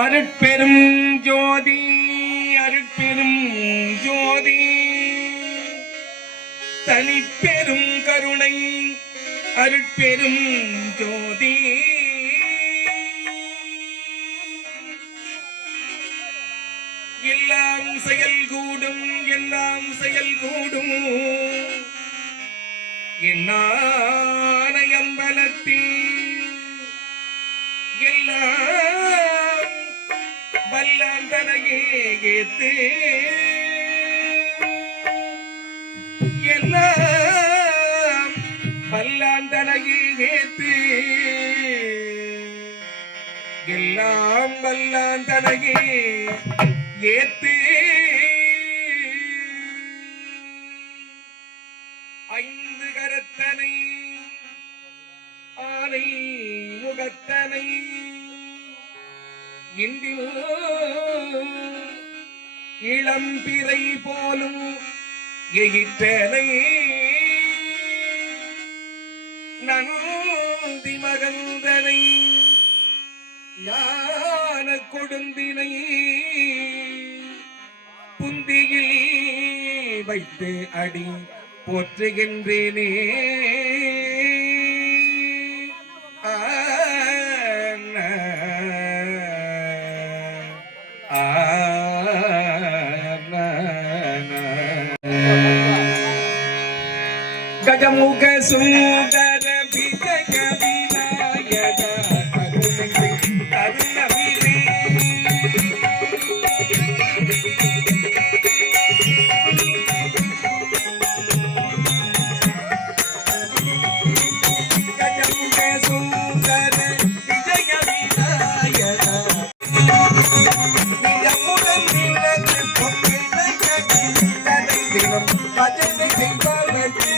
அருட்பெரும் ஜோதி அருட்பெரும் ஜோதி தனிப்பெரும் கருணை அருட்பெரும் ஜோதி எல்லாம் செயல்கூடும் எல்லாம் செயல்கூடும் என்னானயம்பலத்தில் எல்லாம் வல்லாந்தனையே ஏத்து எல்லாம் வல்லாந்தனையே ஏத்து எல்லாம் வல்லாந்தனையே ஏத்து ஐந்து கரத்தனை ஆனை முகத்தனை இளம்பிறை போலும் எயிற்றனை நந்தி மகந்தனை ஞான கொடுந்தினை புந்தியில் வைத்து அடி போற்றுகின்றேனே. கஜமுக சுந்தர விஜய விநாயக கருணவிலே கஜமுக சுந்தர விஜய விநாயக நிஜமுடன் நிலக்கு பொங்கிணைய தனை தினம் பஜனை செய்பவர்கள்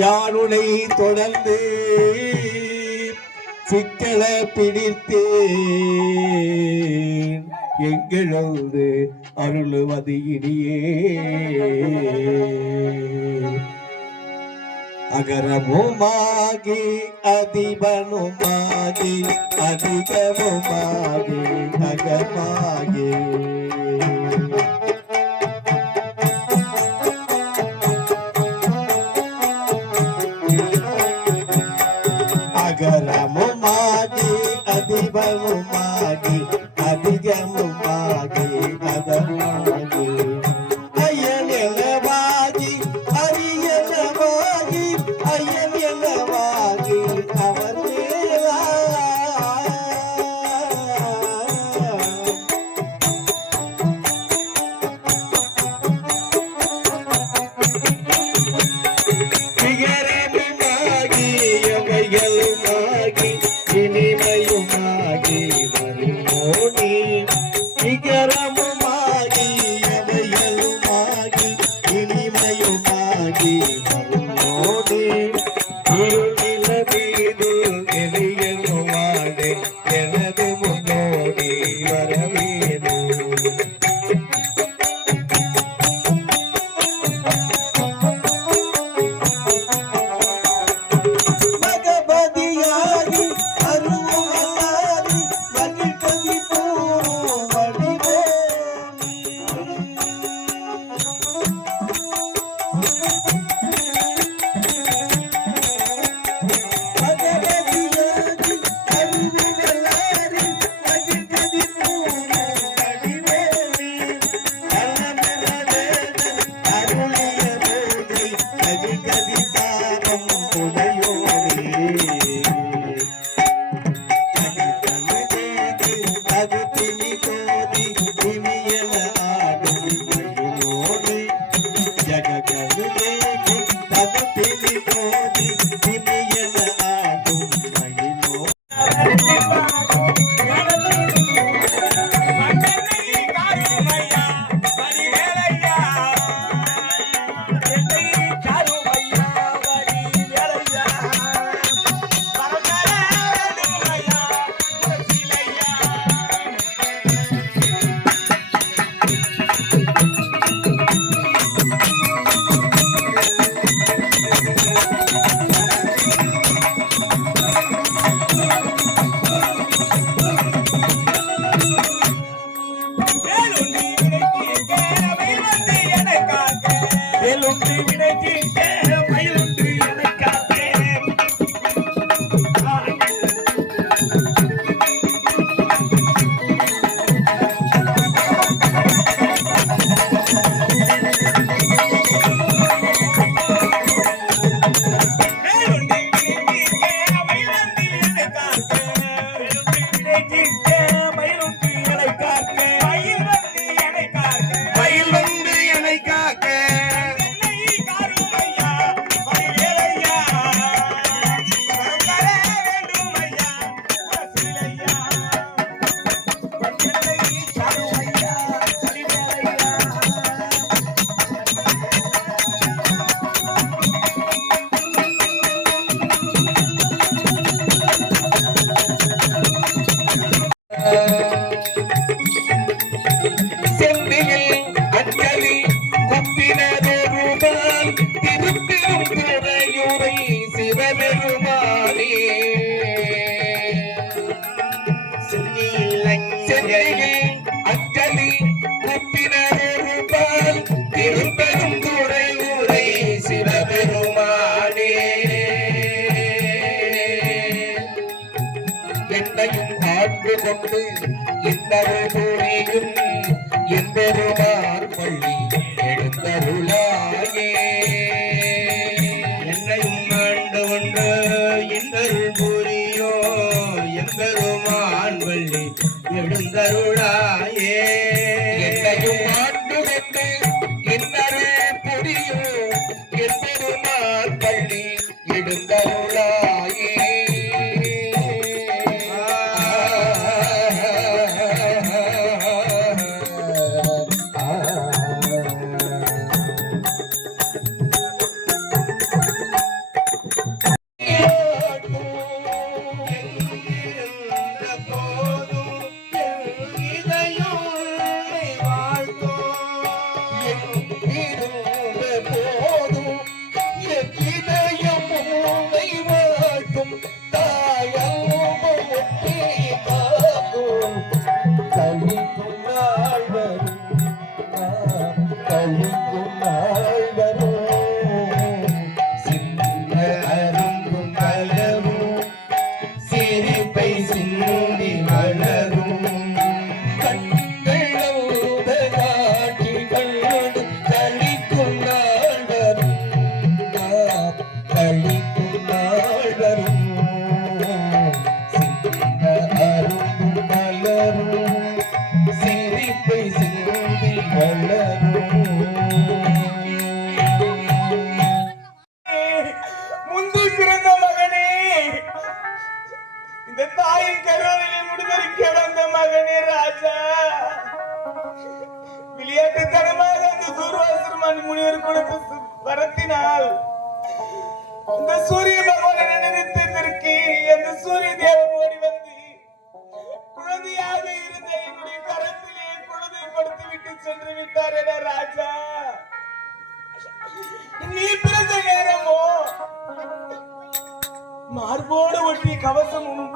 யாருனை தொடர்ந்து சிக்கல பிடித்தே எங்களோடு அருளுவது இனியே அகரமுமாகி அதிபனுமாகி அதிகமுமாகி அகமாகி அகரமுமாகி அதிபமுமாகி அதிகமுமாகி அகமாகி ஐயனவாகி அரியனவாகி ஐயனவாகி அவர் மேலா நிகரமுமாகி எவையலுமாகி இனிமையுமாகி மருளோடு இருநிலவீதில் எளியனுமானே எனது முன்னோடி வரவேது. மகபதியாகி அருவமல்லாதி மகிழ்பதி பூவடிவே முனிவர் கொடுத்த வரத்தினால் இந்த சூரிய பகவானை நினைத்ததற்கு அந்த சூரிய தேவன் ஓடி வந்து குழந்தையாக இருந்த என்னுடைய கரத்திலே குழந்தை கொடுத்து விட்டு சென்று விட்டார் என ராஜா. நீ பிறந்த நேரமோ மார்போடு ஒட்டி கவசமும்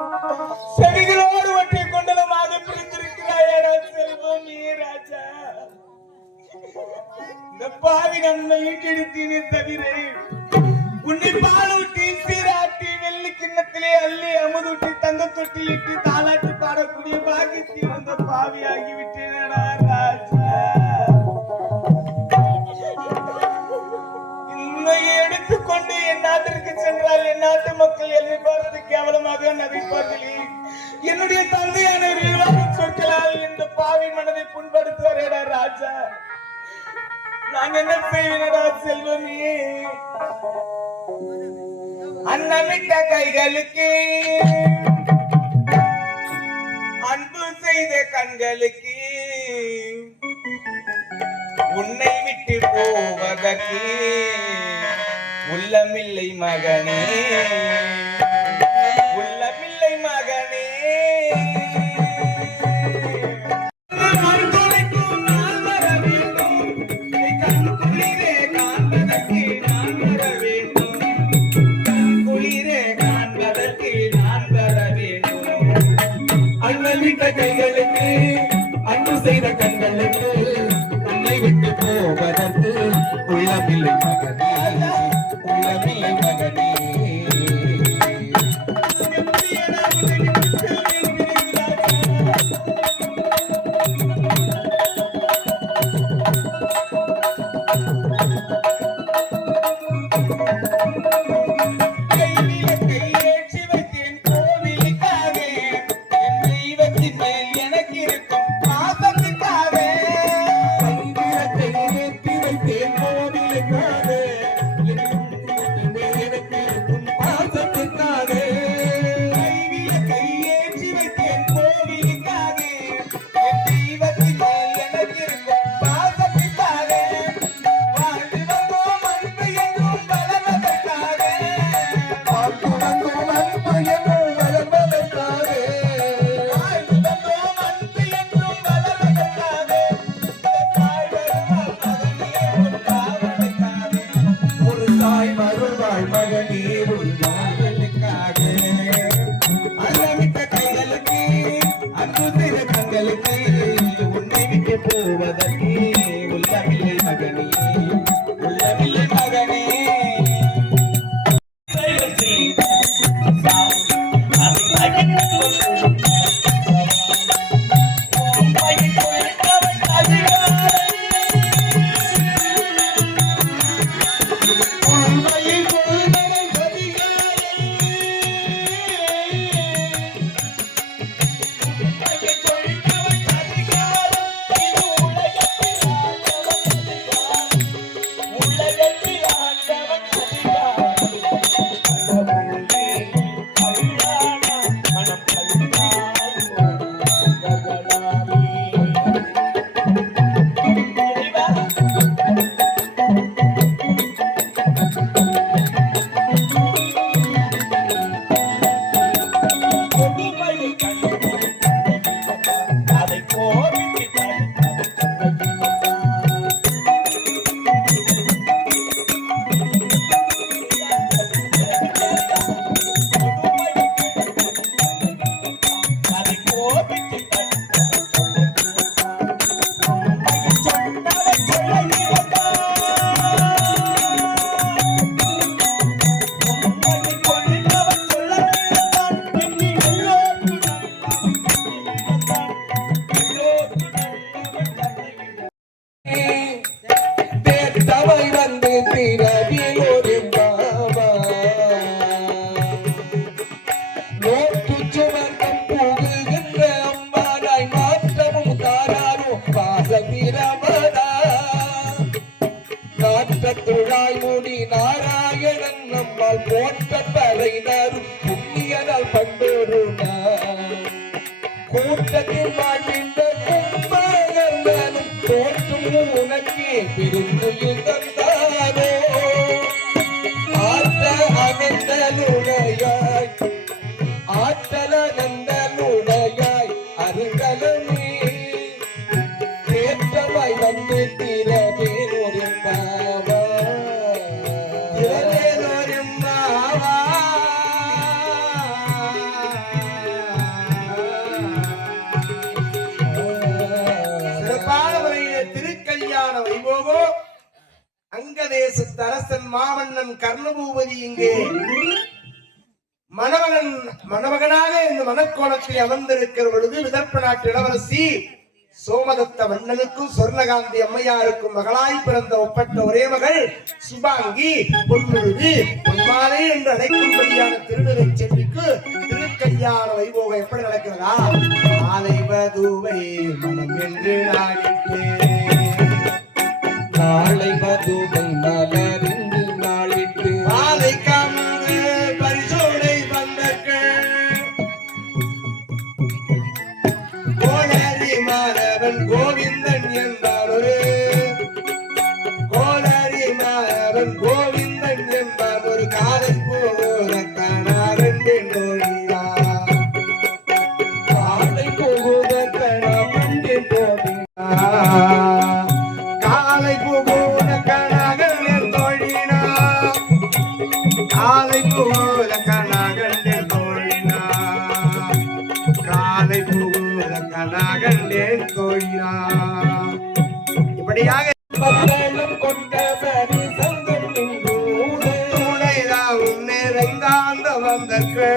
செவிகளோடு ஒட்டி கொண்டலமாக பிரிந்திருக்கிறாய் செல்வம் நீ ராஜா. இந்த பாவி நம்மை ஈட்டெடுத்தீனே தவிர உன்னை பாலூட்டி சீராட்டி வெள்ளி கிண்ணத்திலே அள்ளி அமுதூட்டி தங்க தொட்டிலிட்டு தாளாட்டி பாடக்கூடிய பாக்கியத்தை வந்த பாவியாகி விட்டேனடா ராஜா. உண்மையை எடுத்துக்கொண்டு என் நாட்டிற்கு சென்றால் என் நாட்டு மக்கள் என்னை பார்த்து கேவலமாக நகைப்பார்களே. என்னுடைய தந்தையான விரிவாக சொற்களால் இந்த பாவி மனதை புண்படுத்துவாரேடா ராஜா. நான் என்ன செய்வேனடா செல்வமே? அன்னமிட்ட கைகளுக்கு அன்பு செய்த கண்களுக்கு உன்னை விட்டு போவதற்கு உள்ளமில்லை மகனே, உள்ளமில்லை மகனே. கைகளுக்கு அன்பு செய்த கண்களுக்கு உன்னை விட்டு போவதற்கு உள்ளமில்லை மகனே, உள்ளமில்லை மகனே. உன்னை விட்டு போவதற்கு உள்ளமில்லை மகனே, உள்ளமில்லை மகனே. முடி நாராயணன் நம்மால் போற்ற தலைநரும் புண்ணியனால் பண்டொருனார் கூட்டத்தில் வாழ்கின்ற கும்பகர்ணனும் தோற்றும் உனக்கே பெருந்துயுதம் வந்து திரவேலோரின் பாவா திரவேலோரின் பாவா சிறப்பான முறையிலே திருக்கல்யாண வைபோகம் அங்கதேசத்து அரசன் மாமன்னன் கர்ணபூபதி இங்கே மணமகனாக இந்த மணக்கோலத்தில் அமர்ந்திருக்கிற பொழுது விதர்ப்ப நாட்டு இளவரசி சோமதத்த மன்னனுக்கும் சொர்ணகாந்தி அம்மையாருக்கும் மகளாய் பிறந்த ஒப்பற்ற ஒரே மகள் சுபாங்கி பொன்முழுது பொன்மாலை என்று அழைக்கும்படியான திருநெல்லை செல்விக்கு திருக்கல்யாண வைபோகம் எப்படி நடக்கிறதா? மாலை வதுவை மனம் என்று நாடிட்டே நாளை மதுவை மலரிந்து நாளிட்டு மாலை காமது பரிசோடை வந்தர்கள் கோளரி மாதவன் கோவிந்தன் என்பார் ஒரு கோளரி மாதவன் கோவிந்தன் என்பார் ஒரு காலை போகிறக்கானார் தோழியா காலை போகுதற்கன பண்டே தோழி காலை புகூல கனகல் தோழினா காலை புகூல கனகல் தோழினா காலை புகூல கனகல் தோழினா இப்படியாக மக்களும் கொண்டவரி சங்கம் நின்றூடு துணைதாவும் நிறைந்தாந்த வந்தற்கு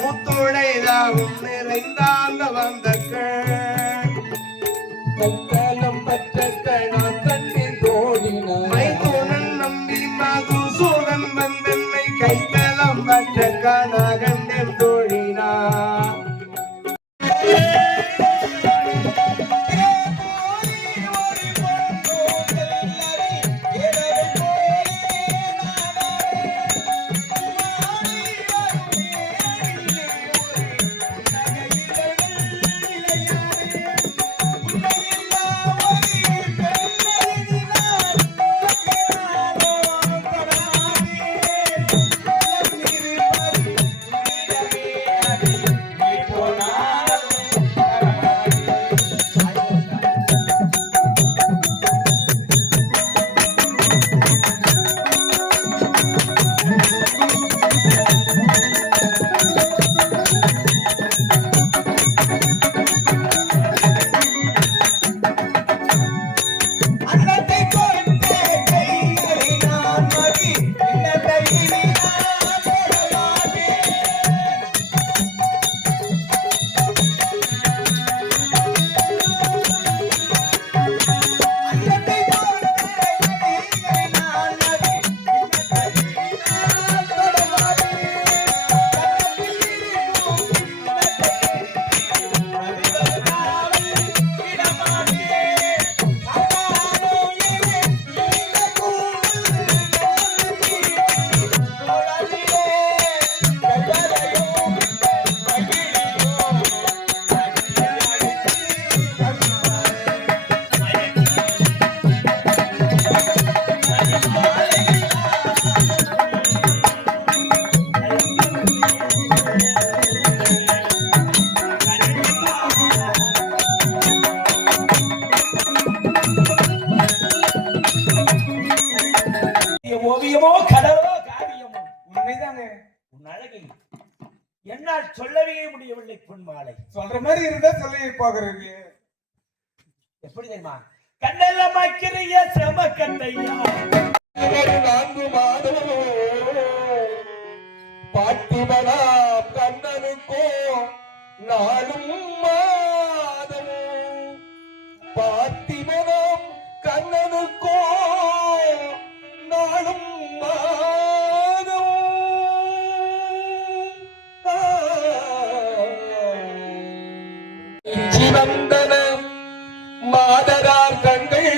முத்துழைதாவும் நிறைந்தாந்த வந்தற்கு கத்தலம் பற்ற கணா கண்ணில் தோழினார் மைத்துனன் நம்பி மதுசூதன் வந்தன்னை கைத்தலம் பற்ற கனகண்டன் தோழினா ஓவியமோ கடலோ காவியமோ உண்மைதாங்க. உன் அழகை என்னால் சொல்லவே முடியவில்லை. பொன்மாலை சொல்ற மாதிரி இருந்தா சொல்லி போகிறீங்க. எப்படி தெரியுமா? கண்ணெல்லாம் மாக்கிறிய சமக்கத்தையா 4 மாதமோ பாட்டிமனாம் கண்ணனுக்கோ நாளும் மாதமோ பாட்டிமனாம் கண்ணனுக்கோ நாளும் மாதமோ சிவந்தன மாதரார் கண்கள்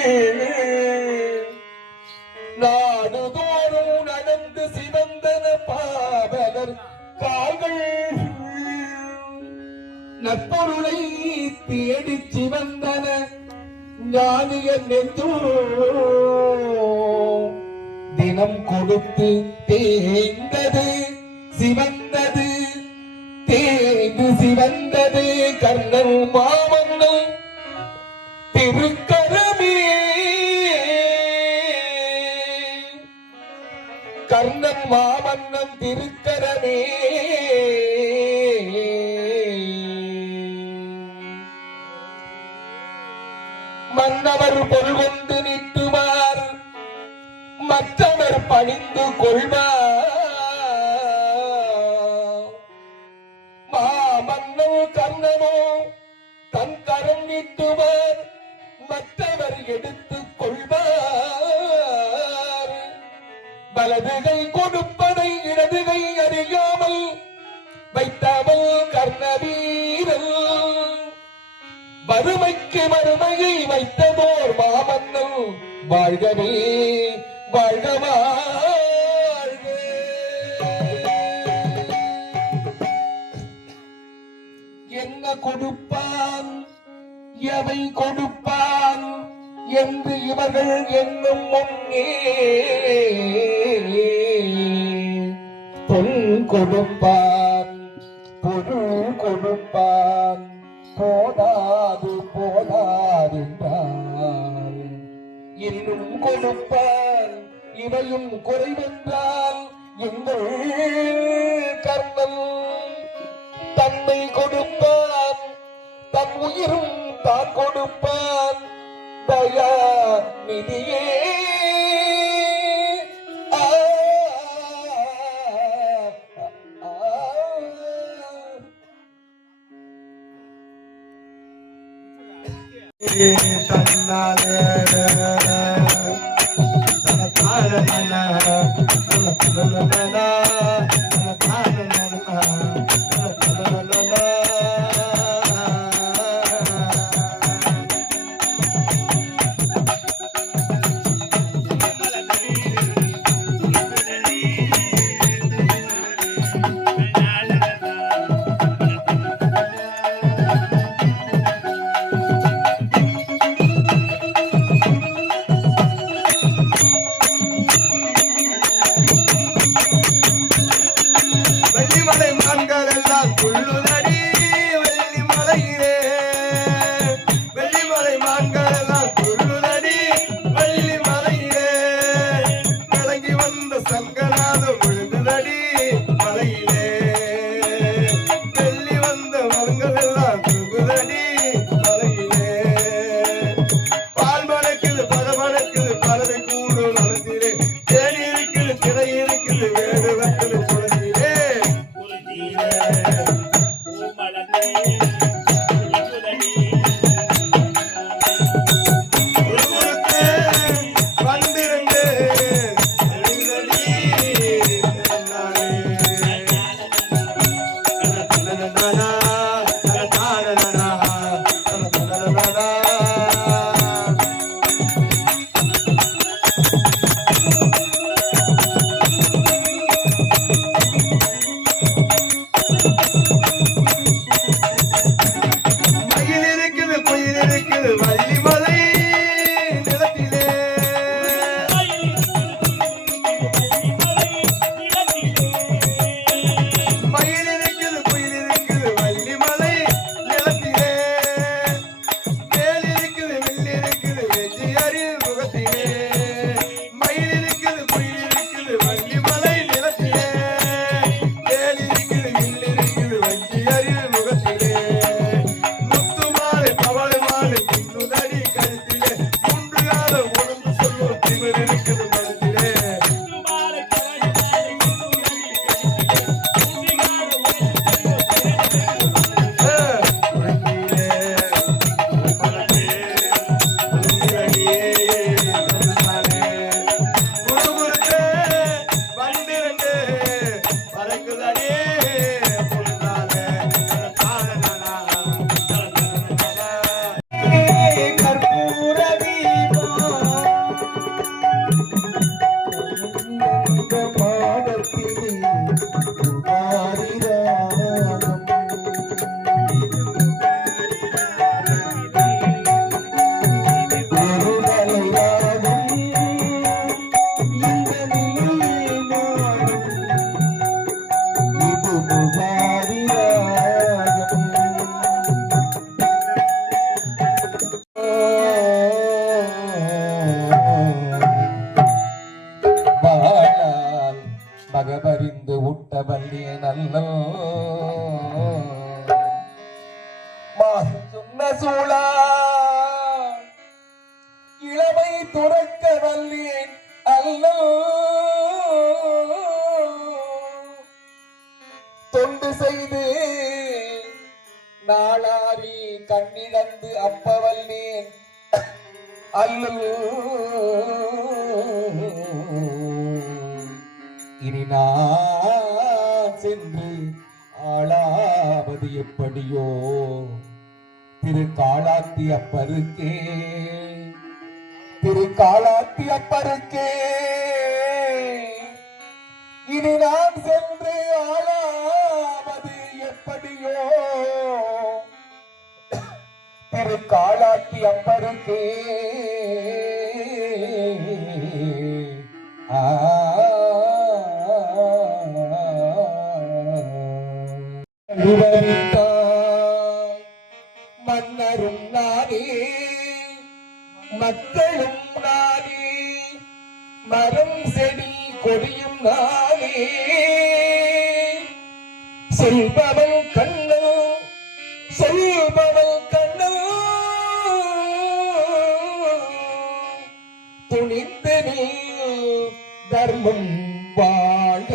நாடுதோறும் நடந்து சிவந்தன பாவலர் கால்கள் நற்பொருளை தேடி சிவந்தன ஞானிய நெஞ்சோ தினம் கொடுத்து தேய்ந்தது சிவந்தது தேய்ந்து சிவந்தது கர்ணன் மாமன்னன் திருக்கரமே கர்ணன் மாமன்னன் திருக்கரமே மன்னவர் பொருள் கொண்டு நிட்டுவார் மற்றவர் பணிந்து கொள்வார் மாமன்னோ கர்ணனோ தன் கரம் நீட்டுவார் மற்றவர் எடுத்துக் கொள்வார் வலதுகை கொடுப்பதை இடதுகை அறியாமல் வைத்தவள் கர்ணவீரன் வறுமைக்கு வறுமையை வைத்ததோர் மாமன்னன் வாழ்கவே வாழ்க வாழ்க. என்ன கொடுப்பான் எவை கொடுப்பான் என்று இவர்கள் என்னும் முன்னே பொன் கொடுப்பான் பொருள் கொடுப்பான் போதாது போதாதென்றால் இன்னும் கொடுப்பான் இவையும் குறைவென்றால் எங்கள் கர்ணன் தன்னை கொடுப்பான் தன் உயிரும் தான் கொடுப்பான் தயா நிதியே தன்னாலே முத்துமாலை பவளமாலை தப்பவல்லேன் அல்லல் இனி நான் சென்று ஆளாவது எப்படியோ திரு காளாத்தி அப்பருக்கே திரு காளாத்தி அப்பருக்கே இனி நான் சென்று ஆளாவது எப்படியோ திரு காளாத்தி அப்பருக்கே மன்னரும் நானே மக்களும் நானே மரம் செடி கொடியும் நானே சொல்பவன் கண்ணல் சொல்பவன் கண்ணல் துணிந்து நீ தர்மம் வாழ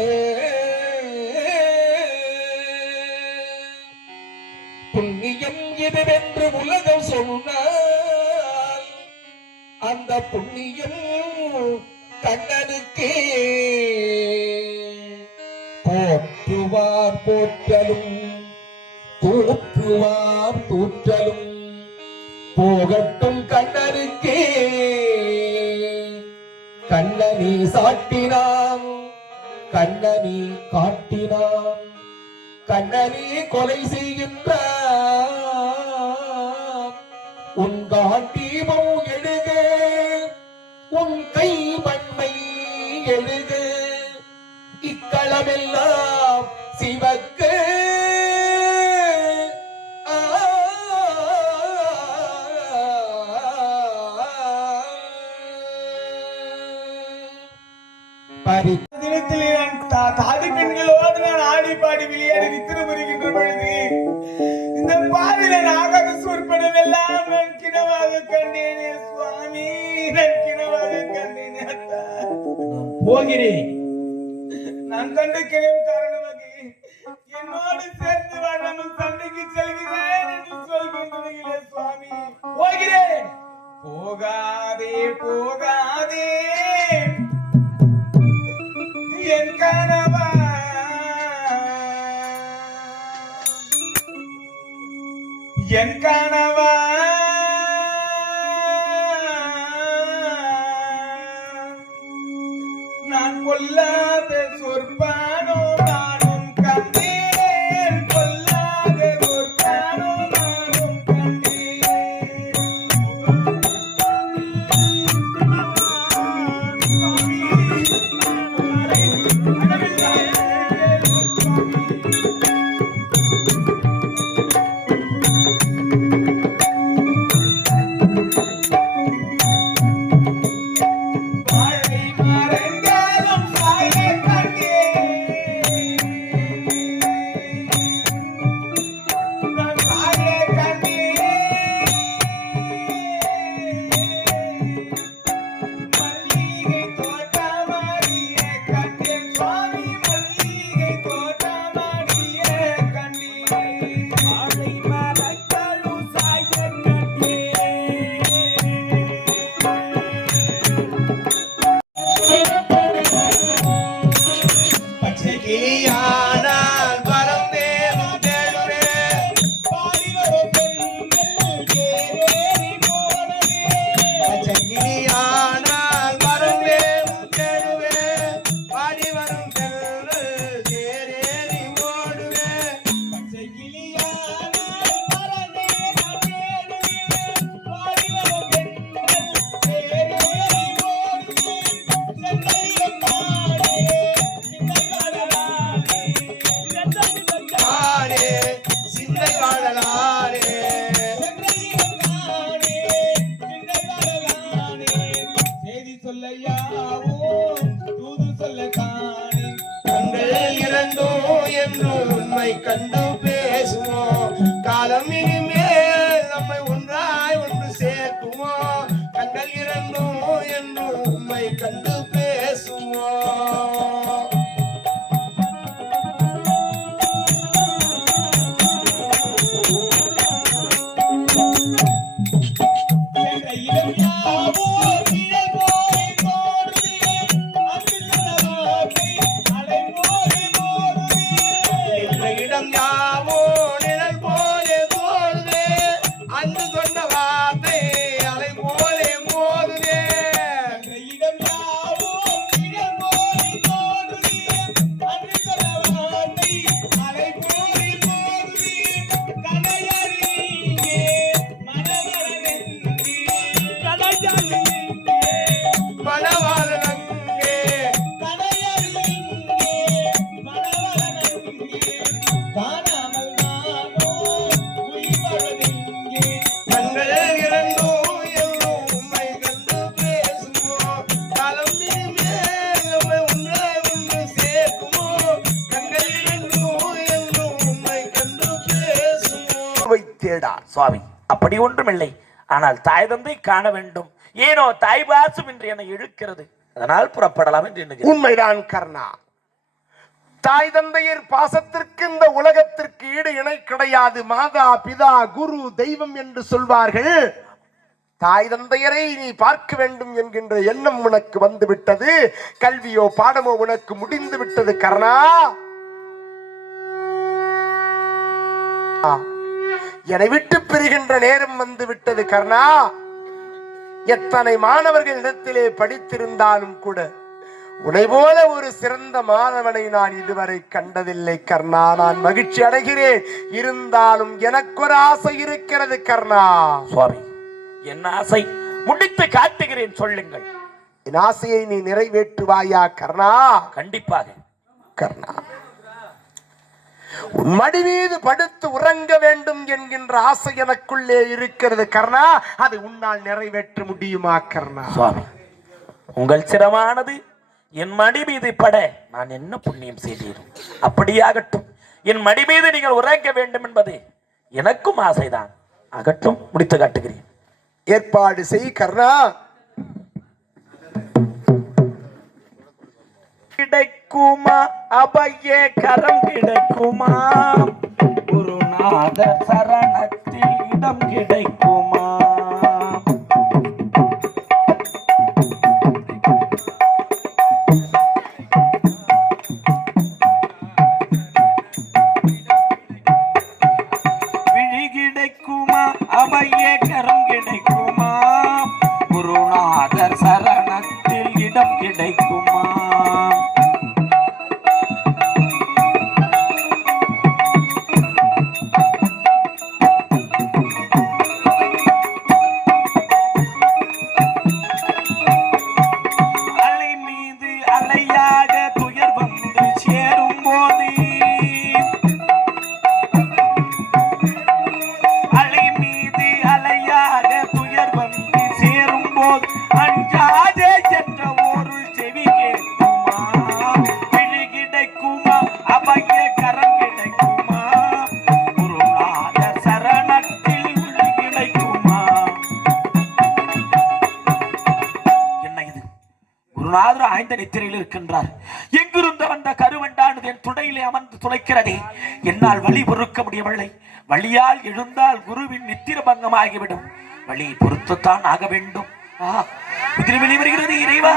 புண்ணியம் இதுவென்று உலகம் சொன்னால் அந்த புண்ணியம் கண்ணனுக்கே போற்றுவார் போற்றலும் தூற்றுவார் தூற்றலும் போகட்டும் கண்ணனுக்கே கண்ணனி சாட்டினான் கண்ணனி காட்டினான் கண்ணனி கொலை செய்கின்றான் உன் காண்டீபம் எழுக உன் கை வன்மை எழுக இக்களமெல்லாம் சிவக்க தினத்திலே நான் தாதி பெண்களோடு நான் ஆடி பாடி விளையாடி நித்திர வருகின்ற பொழுது இந்த பாதில நாகத சொற்படம் எல்லாம் நான் கிணவாக கண்டேனே சுவாமி நான் கிணவாக கண்டேனே அத்தா போகிறேன் நான் கண்ட கிணம் காரணமாக என்னோடு சேர்ந்து வாழாமல் சண்டைக்கு செல்கிறேன் என்று சொல்கின்றீர்களே சுவாமி போகிறேன் போகாதே போகாதே என் கனவா என் கனவா நான் கொல்லாத சொற்பானோ நானும் கண்டேன் கொல்லாத சொற்பானோ நானும் கண்டேன் இரண்டும் என்னும் உம்மை கண்டு பேசுமோ காலம் இனிமேல் நம்மை ஒன்று சேர்க்குமோ கண்கள் இரண்டும் என்னும் உம்மை கண்டு பேசுமோ தேடா சுவாமி அப்படி ஒன்றுமில்லை. ஆனால் தாய் தந்தை காண வேண்டும். ஏனோ தாய் பாசம் என்று என்னை இழுக்கிறது. அதனால் புறப்படலாம் என்று எண்ணுகிறேன். உண்மைதான் கர்ணா. தாய் தந்தையர் பாசத்திற்கு இந்த உலகத்திற்கு ஈடு இணை கிடையாது. மாதா பிதா குரு தெய்வம் என்று சொல்வார்கள். தாய் தந்தையரை நீ பார்க்க வேண்டும் என்கின்ற எண்ணம் உனக்கு வந்து விட்டது. கல்வியோ பாடமோ உனக்கு முடிந்து விட்டது கர்ணா. என்னை விட்டு பிரிகின்ற நேரம் வந்து விட்டது கர்ணா. எத்தனை மாணவர்கள் இடத்திலே படித்திருந்தாலும் கூட உன்னை போல ஒரு சிறந்த மாணவனை நான் இதுவரை கண்டதில்லை கர்ணா. நான் மகிழ்ச்சி அடைகிறேன். இருந்தாலும் எனக்கு ஒரு ஆசை இருக்கிறது கர்ணா. சுவாமி என்ன ஆசை? முடித்து காட்டுகிறேன், சொல்லுங்கள். என் ஆசையை நீ நிறைவேற்றுவாயா கர்ணா? கண்டிப்பாக கர்ணா. உன் மடி மீது படுத்து உறங்க வேண்டும் என்கின்ற ஆசை எனக்குள்ளே இருக்கிறது கர்ணா. அது உன்னால் நிறைவேற்ற முடியுமா கர்ணா? சுவாமி உங்கள் சிரமானது என் மடி மீது பட நான் என்ன புண்ணியம் செய்தேன்? அப்படியாகட்டும். என் மடி மீது நீங்கள் உறங்க வேண்டும் என்பது எனக்கும் ஆசைதான். ஆகட்டும், முடித்து காட்டுகிறேன். ஏற்பாடு செய் கர்ணா. கிடைக்குமா அபயே கரம் கிடைக்குமா? குருநாத சரணத்தில் இடம் கிடைக்குமா? விழி கிடைக்குமா அபயே கரம் கிடைக்குமா? குருநாதர் சரணத்தில் இடம் கிடைக்குமா? ஆய்ந்த நித்திரையில் இருக்கின்றார். எங்கிருந்து வந்த கருவண்டானது என் துடையிலே அமர்ந்து துளைக்கிறதே. என்னால் வழி பொறுக்க முடியவில்லை. வழியால் எழுந்தால் குருவின் நித்திர பங்கமாகிவிடும். வழியை பொறுத்துத்தான் ஆக வேண்டும். வெளி வருகிறது இறைவா.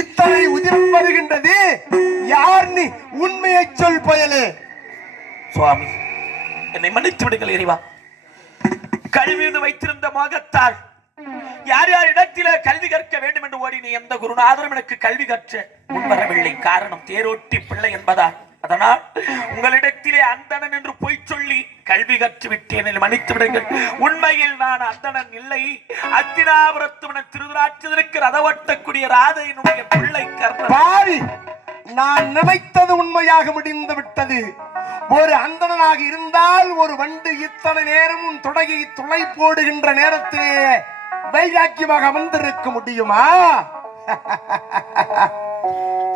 இத்தனை உதிரம் வருகின்றது. யார் நீ? உண்மையை சொல் பயலே. சுவாமி என்னை மன்னித்து விடுங்கள் இறைவா. கல்வி வைத்திருந்த மோகத்தால் யார் யார் இடத்திலே கல்வி கற்க வேண்டும் என்று ஓடி நீ எந்த குருநாதரும் எனக்கு கல்வி கற்ற முன்வரவில்லை. காரணம் தேரோட்டி பிள்ளை என்பதால். அதனால் உங்களிடத்திலே அந்தணன் என்று பொய் சொல்லி கல்வி கற்று விட்டேன். மன்னித்து விடுங்கள். உண்மையில் நான் அந்தணன் இல்லை. அத்தினாபுரத்து திருதராட்சதற்கு ரதவட்டக்கூடிய ராதையினுடைய பிள்ளை கர்ணன். நான் நினைத்தது உண்மையாக முடிந்து விட்டது. ஒரு அந்தணனாக இருந்தால் ஒரு வண்டு இத்தனை நேரம் உன் தொடையை துளை போடுகின்ற நேரத்திலே வைராக்கியமாக அமர்ந்திருக்க முடியுமா?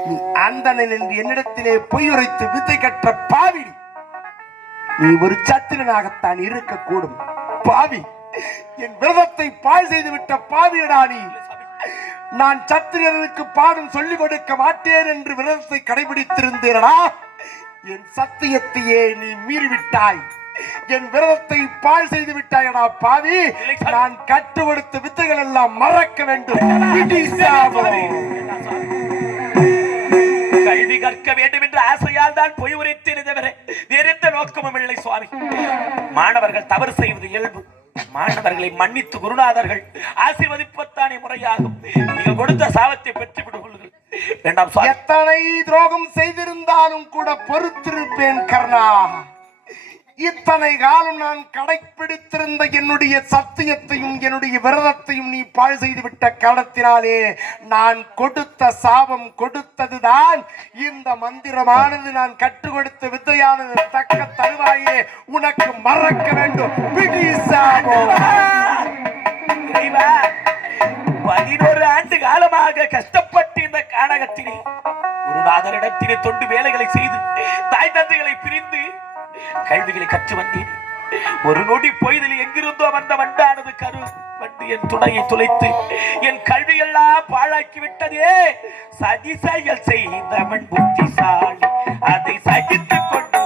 நீ அந்தணன் என்று என்னிடத்திலே பொய் உரைத்து வித்தை கற்ற பாவி. நீ ஒரு சத்திரனாகத்தான் இருக்கக்கூடும். பாவி, என் விரதத்தை பாழ் செய்து விட்ட பாவியடா நீ. நான் சத்திரியனுக்கு பாடம் சொல்லிக் கொடுக்க மாட்டேன் என்று விரதத்தை கடைபிடித்திருந்தேனா? என் சத்தியத்தையே நீ மீறிவிட்டாய். என் விரதத்தை பாழ் செய்து விட்டாயடா பாவி. நான் கற்றுக் கொடுத்த வித்தைகள் எல்லாம் மறக்க வேண்டும். கல்வி கற்க வேண்டும் என்ற ஆசையால் தான் பொய் உரைத்தேன் தவிர வேற எந்த நோக்கமும் இல்லை சுவாமி. மாணவர்கள் தவறு செய்வது இயல்பு. மாணவர்களை மன்னித்து குருநாதர்கள் ஆசீர்வதிப்பத்தானே முறையாகும். நீங்கள் கொடுத்த சாபத்தை பெற்று விடுங்கள். வேண்டாம் சுவாமி. எத்தனை துரோகம் செய்திருந்தாலும் கூட பொறுத்திருப்பேன் கர்ணா. இத்தனை காலம் நான் கடைப்பிடித்திருந்த என்னுடைய சத்தியத்தையும் என்னுடைய விரதத்தையும் நீ பாழ் செய்து விட்ட காரணத்தினாலே நான் கொடுத்த சாபம் கொடுத்ததுதான் இந்த மந்திரமானது. நான் கற்றுக் கொடுத்த வித்தையானது தக்க தருவாயே உனக்கு மறக்க வேண்டும். பிடி சாபம். 11 ஆண்டு காலமாக கஷ்டப்பட்டு இந்த கானகத்திலே குருநாதரிடத்திலே தொண்டு வேலைகளை செய்து தாய் தந்தைகளை பிரிந்து கல்விகளை கற்று வந்தேன். ஒரு நொடி பொய்தில் எங்கிருந்தோ வந்த வண்டானது கரு வண்டு என் துணையை துளைத்து என் கல்வியெல்லாம் பாழாக்கி விட்டதே. சதி செயல் செய்தவன் புத்திசாலி, அதை சகித்துக் கொண்டு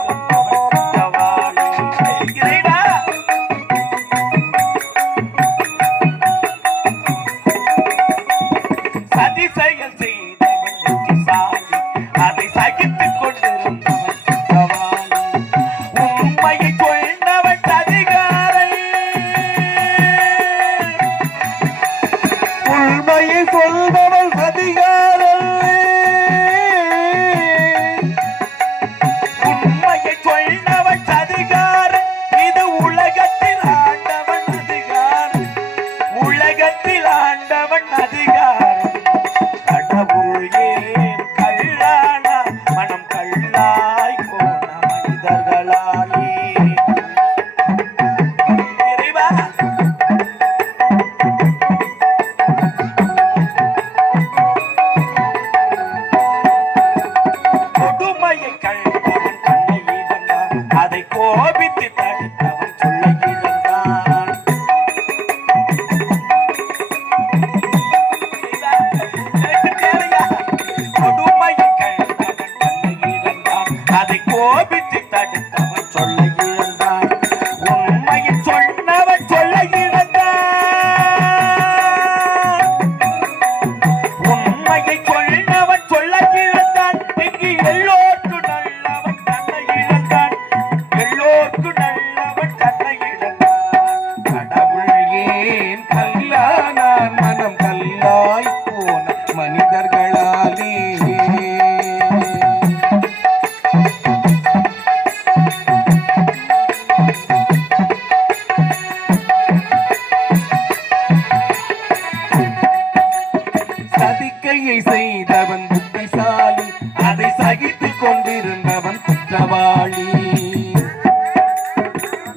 செய்தவன் புத்திசாலி, அதை சகித்துக் கொண்டிருந்தவன் குற்றவாளி.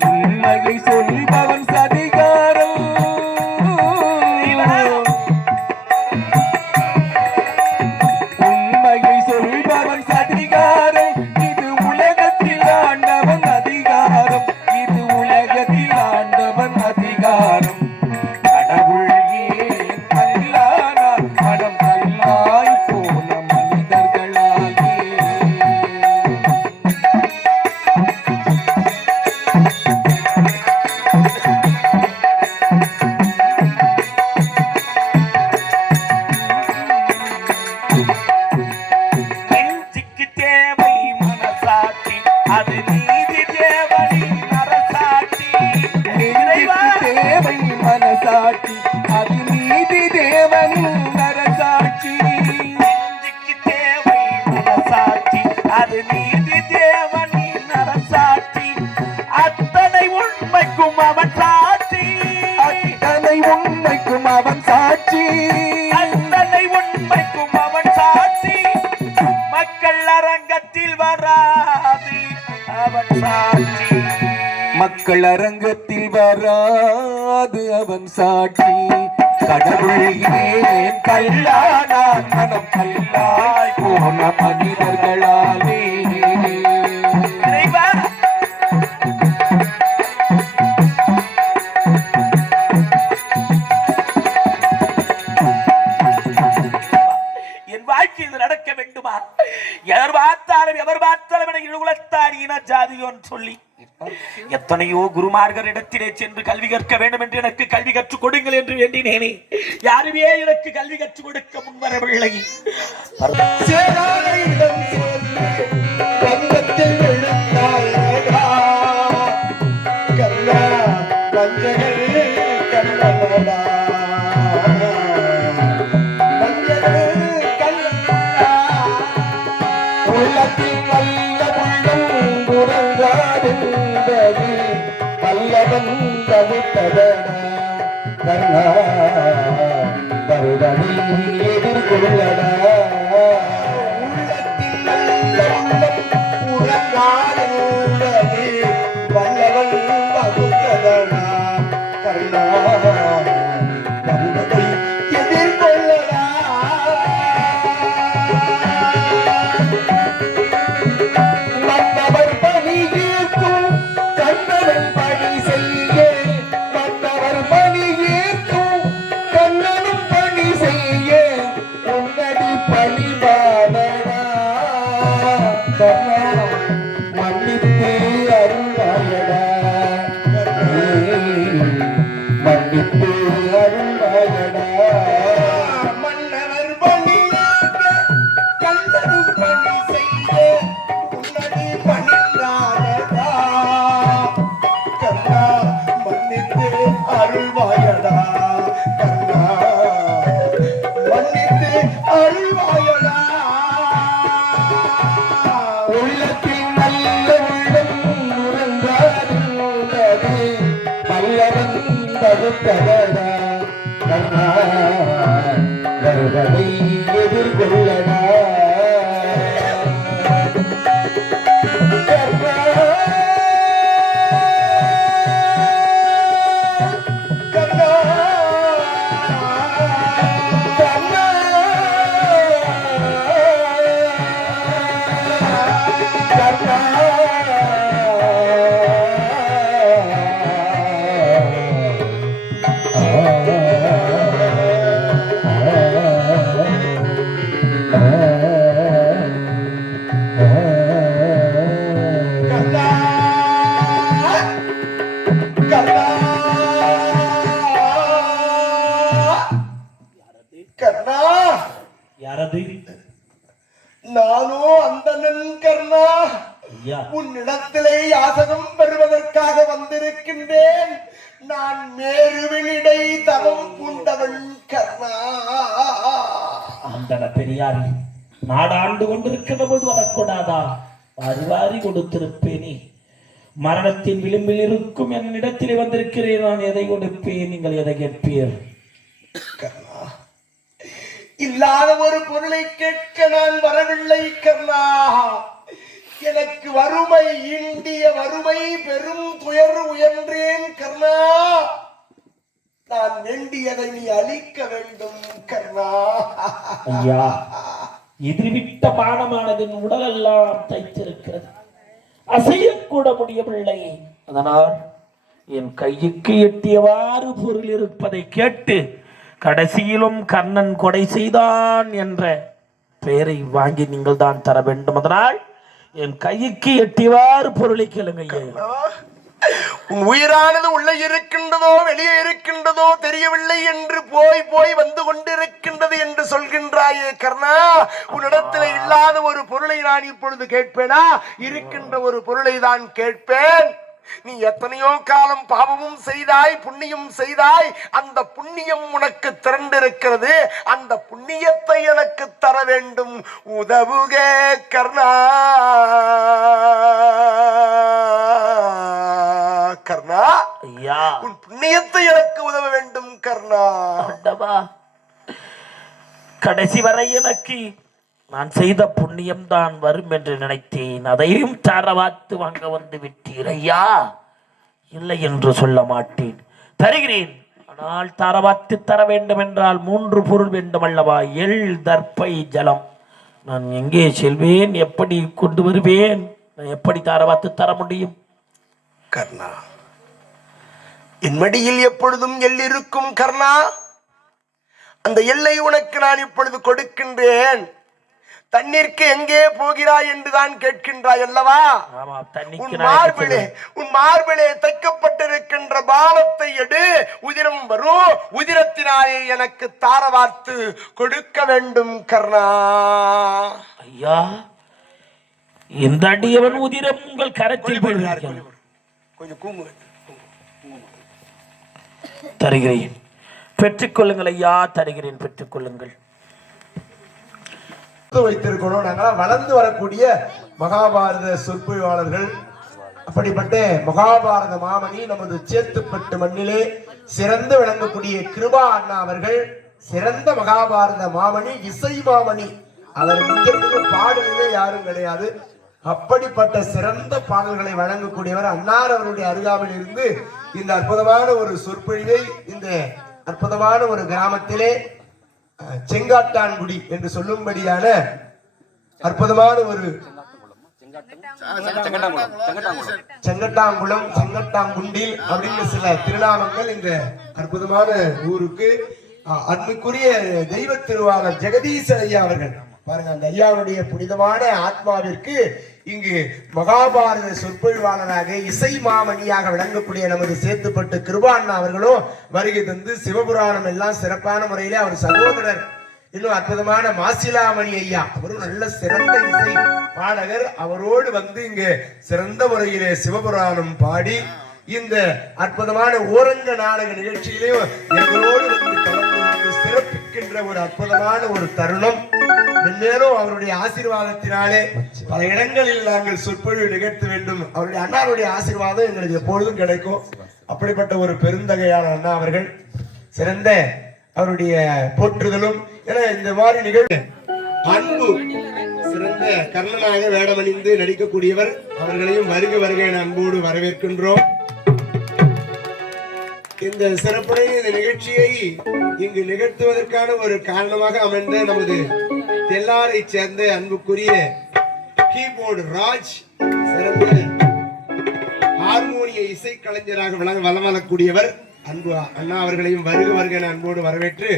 உண்மையை சொல்பவன் சதிகாரம், உண்மையை சொல்பவன் சதிகாரம். இது உலகத்தில் ஆண்டவன் அதிகாரம், இது உலகத்தில் ஆண்டவன் அதிகாரம். கடவுள் ஏன் கல்லானார் மனம் கல்லாய் போன மனிதர்களாலே. நெஞ்சுக்கு தேவை மனசாட்சி, அது நீதி தேவனி நரசாட்சி. நெஞ்சுக்கு தேவை மனசாட்சி, அது நீதி தேவனின் நரசாட்சி. நெஞ்சுக்கு தேவை மனசாட்சி, அது நீதி தேவனி நரசாட்சி. அத்தனை உண்மைக்கும் அவன் சாட்சி, அத்தனை உண்மைக்கும் அவன் சாட்சி. அத்தனை உண்மைக்கும் அவன் சாட்சி. மக்கள் அரங்கத்தில் வராது அவன் சாட்சி. மக்கள் அரங்கத்தில் வராது அவன் சாட்சி. கடவுள் ஏன் கல்லானான் மனம் கல்லாய் போன மனிதர்களாலே. இறைவா, என் வாழ்க்கையில் இது நடக்க வேண்டுமா? எவர் பார்த்தாலும் என இழுகுலத்தார் இன ஜாதியோன்னு சொல்லி எத்தனையோ குருமார்கள் இடத்திலே சென்று கல்வி கற்க வேண்டும் என்று எனக்கு கல்வி கற்றுக் கொடுங்கள் என்று வேண்டினேனே. யாருமே எனக்கு கல்வி கற்றுக் கொடுக்க முன்வரவில்லை. சேராதையிடம் சேர்ந்து பந்தத்தில் விழுந்தாயேடா. கல்லா வஞ்சகர் கல்லடா, வஞ்சகர் கல்லடா. உள்ளத்தில் வல்ல உள்ளம் உறங்காதென்ப வல்லவன் தவித்ததடா கர்ணா வருவதை எதிர்கொள்ளடா உள்ளத்தின் நல்ல உள்ளம் உறங்காதே வல்லவன் வகுத்ததடா கர்ணா வருவதை எதிர்கொள்ளடா மன்னவர் பணி ஏற்கும் கண்ணனும் பணி செய்ய மன்னவர் பணி ஏற்கும் கண்ணனும் பணி செய்ய உன்னடி பணிவானடா கண்ணா மன்னித்து அருள்வாயடா மன்னித்து அருள்வாயடா மன்னவர் பணி ஏற்க கண்ணனும் பணி செய்ய உன்னடி பணிந்தானடா கண்ணா மன்னித்து அருள்வாயடா கண்ணா மன்னித்து அருள்வாயடா உள்ளத்தில் நல்ல உள்ளம் உறங்காதுள்ளது வல்லவன் தகுத்ததடா கண்ணா வருவதை எதிர்கொள்ளடா கர்ணா யாரது? நானோ அந்தணன் கர்ணா ஐயா, உன்னிடத்திலே யாசகம் பெறுவதற்காக வந்திருக்கின்றேன். நான் மேருவினிடை தவம் பூண்டவன் கர்ணா. அந்த பெரியாரி நாடாண்டு கொண்டிருக்கிற போது வரக்கூடாதா? வாரி வாரி கொடுத்திருப்பேனே. மரணத்தின் விளிம்பில் இருக்கும் என்னிடத்திலே வந்திருக்கிறேன். நான் எதை கொடுப்பேன், நீங்கள் எதை கேட்பீர்? கர்ணா, இல்லாத ஒரு பொருளை கேட்க நான் வரவில்லை கர்ணா. எனக்கு வறுமை, இந்திய வறுமை, பெரும் துயர் உயர்ந்தேன் கர்ணா. நான் வேண்டியதை நீ அளிக்க வேண்டும் கர்ணா. ஐயா, எதிர்விட்ட பானமானது உடல் எல்லாம் தைத்திருக்கிறது, அசையக்கூட முடியவில்லை. அதனால் என் கைக்கு எட்டியவாறு பொருள் இருப்பதை கேட்டு கடைசியிலும் கர்ணன் கொடை செய்தான் என்ற பெயரை வாங்கி நீங்கள் தான் தர வேண்டும். அதனால் என் கைக்கு எட்டியவாறு பொருளை கேளுங்க. உன் உயிரானது உள்ளே இருக்கின்றதோ வெளியே இருக்கின்றதோ தெரியவில்லை என்று போய் போய் வந்து கொண்டிருக்கின்றது என்று சொல்கின்றாயே கர்ணா. உன்னிடத்தில் இல்லாத ஒரு பொருளை நான் இப்பொழுது கேட்பேனா? இருக்கின்ற ஒரு பொருளை தான் கேட்பேன். நீ எத்தனையோ காலம் பாவமும் செய்தாய், புண்ணியம் செய்தாய். அந்த புண்ணியம் உனக்கு திரண்டிருக்கிறது. அந்த புண்ணியத்தை எனக்கு தர வேண்டும். உதவுக கர்ணா. கர்ணா, ஐயா, உன் புண்ணியத்தை எனக்கு உதவ வேண்டும் கர்ணா. கடைசி வரை எனக்கு நான் செய்த புண்ணியம் தான் வரும் என்று நினைத்தேன். அதையும் தரவாத்து வாங்க வந்து விட்டீர். ஐயா, இல்லை என்று சொல்ல மாட்டேன், தருகிறேன். ஆனால் தரவாத்து தர வேண்டும் என்றால் 3 பொருள் வேண்டும் அல்லவா? எள், தர்ப்பை, ஜலம். நான் எங்கே செல்வேன்? எப்படி கொண்டு வருவேன்? நான் எப்படி தரவாத்து தர முடியும்? கர்ணா, என் மடியில் எப்பொழுதும் எள் இருக்கும் கர்ணா. அந்த எல்லை உனக்கு நான் இப்பொழுது கொடுக்கின்றேன். தண்ணீருக்கு எங்கே போகிறாய் என்றுதான் கேட்கின்றாய் அல்லவா? உன் மார்பிலே தைக்கப்பட்டிருக்கின்ற பானத்தை எடு. உதிரம் வரும். உதிரத்தினாலே எனக்கு தாரவார்த்து கொடுக்க வேண்டும் கர்ணா. ஐயா, இந்த அடியவன் உதிரம் உங்கள் கரத்தில் கொஞ்சம் கூங்கு தருகிறேன். பெற்றுக்கொள்ளுங்கள் ஐயா, தருகிறேன், பெற்றுக்கொள்ளுங்கள். வைத்திருக்கணும். நாங்களாம் வளர்ந்து வரக்கூடிய மகாபாரத சொற்பொழிவாளர்கள். அப்படிப்பட்ட மகாபாரத மாமணி நமது சேத்துப்பட்டு மண்ணிலே சிறந்து விளங்கக்கூடிய கிருபா அண்ணா அவர்கள் சிறந்த மகாபாரத மாமணி, இசை மாமணி. அவர் பாடலிலே யாரும் கிடையாது. அப்படிப்பட்ட சிறந்த பாடல்களை வழங்கக்கூடியவர் அன்னார் அவருடைய அருகாமையில் இருந்து இந்த அற்புதமான ஒரு சொற்பொழிவை இந்த அற்புதமான ஒரு கிராமத்திலே செங்காட்டான்குடி என்று சொல்லும்படியான அற்புதமான ஒரு செங்கட்டாங்குளம், செங்கட்டாங்குண்டில் அப்படின்னு சில திருநாமங்கள் இந்த அற்புதமான ஊருக்கு அன்புக்குரிய தெய்வ திருவாளர் ஜெகதீச ஐயா அவர்கள் பாருங்க. அந்த ஐயாவுடைய புனிதமான ஆத்மாவிற்கு இங்கு மகாபாரத சொற்பொழிவாளராக இசை மாமணியாக விளங்கக்கூடிய நமது சேத்துப்பட்டு கிருபாண்ணா அவர்களும் வருகை தந்து சிவபுராணம் எல்லாம் சிறப்பான முறையிலே அவர் சகோதரர் இன்னும் அற்புதமான மாசிலாமணி ஐயா அவரும் நல்ல சிறந்த இசை பாடகர். அவரோடு வந்து இங்க சிறந்த முறையிலே சிவபுராணம் பாடி இந்த அற்புதமான ஓரங்க நாடக நிகழ்ச்சியிலையும் எங்களோடு வந்து கலந்து சிறப்பிக்கின்ற ஒரு அற்புதமான ஒரு தருணம். மென்மேலும் அவருடைய ஆசீர்வாதத்தினாலே பல இடங்களில் நாங்கள் சொற்பொழிவு நிகழ்த்த வேண்டும். அவருடைய அண்ணாருடைய ஆசீர்வாதம் எங்களுக்கு எப்பொழுதும் கிடைக்கும். அப்படிப்பட்ட ஒரு பெருந்தகையான அண்ணா அவர்கள் சிறந்த அவருடைய போற்றுதலும் என இந்த மாதிரி நிகழ்வு அன்பு சிறந்த கர்ணனாக வேடமணிந்து நடிக்கக்கூடியவர். அவர்களையும் வருக வருக என அன்போடு வரவேற்கின்றோம். இந்த சிறப்புடைய இந்த நிகழ்ச்சியை இங்கு நிகழ்த்துவதற்கான ஒரு காரணமாக அமைந்த நமது தெல்லாரை சேர்ந்த அன்புக்குரிய கீபோர்டு ராஜ் சிறந்த ஹார்மோனிய இசை கலைஞராக வளவலக்கூடியவர் அன்பு அண்ணா அவர்களையும் வருக வருக என அன்போடு வரவேற்று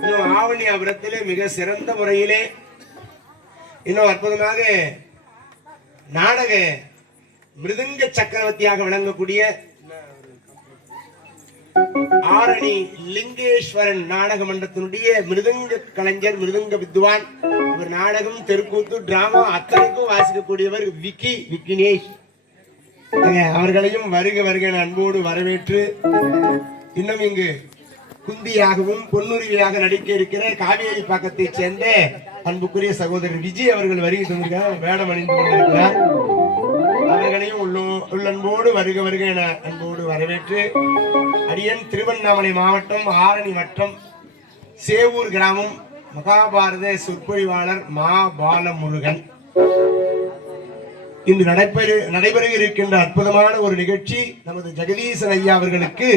இன்னும் ஆவணியாபுரத்திலே மிக சிறந்த முறையிலே இன்னும் அற்புதமாக நாடக மிருதங்க சக்கரவர்த்தியாக விளங்கக்கூடிய ஆரணி லிங்கேஸ்வரன் நாடக மன்றத்தினுடைய மிருதங்க கலைஞர், மிருதங்க வித்வான். இவர் நாடகம், தெருக்கூத்து, டிராமா அத்தனைக்கும் வாசிக்கக்கூடியவர் விக்கினேஷ். அவர்களையும் வருக வருக அன்போடு வரவேற்று இன்னும் இங்கு குந்தியாகவும் பொன்னுருவியாக நடிக்க இருக்கிற காவேரி பாக்கத்தை சேர்ந்த அன்புக்குரிய சகோதரர் விஜய் அவர்கள் வருகை தந்திருக்கிறார். வேடம் அணிந்து கொண்டிருக்கிறார். அவர்களையும் உள்ளன்போடு வருக வருக என அன்போடு வரவேற்று அடியன் திருவண்ணாமலை மாவட்டம் ஆரணி வட்டம் சேவூர் கிராமம் மகாபாரத சொற்பொழிவாளர் மா பாலமுருகன். இன்று நடைபெற இருக்கின்ற அற்புதமான ஒரு நிகழ்ச்சி நமது ஜெகதீசன் ஐயா அவர்களுக்கு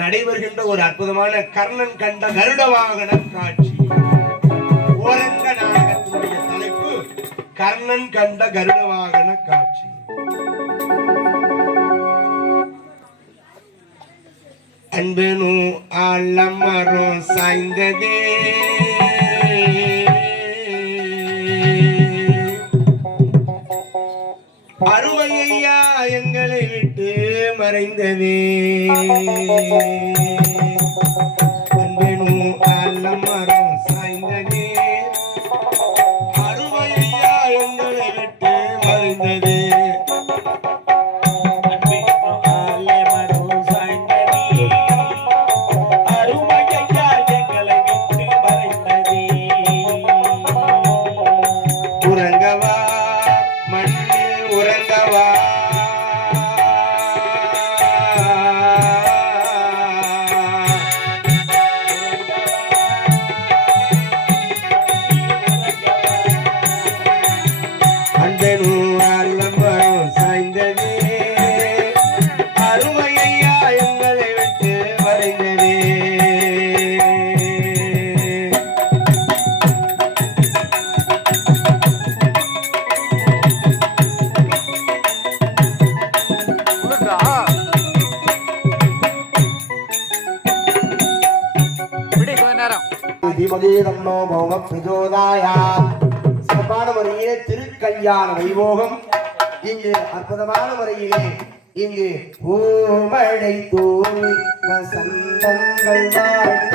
நடைபெறுகின்ற ஒரு அற்புதமான கர்ணன் கண்ட கருட வாகன காட்சி. ஓரங்க நாடகத்தினுடைய தலைப்பு கர்ணன் கண்ட கருட வாகன காட்சி. அன்பனு ஆலமரம் சாய்ந்ததே அருமையா எங்களை விட்டு மறைந்ததே. அன்பனு ஆலமரம் சாய்ந்ததே அருமையா எங்களை விட்டு மறைந்ததே. சிறப்பான முறையிலே திருக்கல்யாண வைபோகம் இங்கு அற்புதமான முறையிலே இங்கு பூமழை தூவி சந்தங்கள் வாழ்ந்த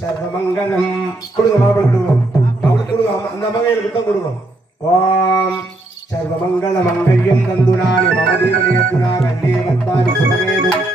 சர்வமங்கலம் கொடுங்க மாப்பிள்ளை கொடுங்க அவங்களுக்கு கொடுங்க அந்த மகையில் தான் கொடுங்க ஓம் சர்வமங்கல மங்கல்யம் தந்துனானி மமதேவனேத்துனா கல்லே வந்தானி சுபதேவம்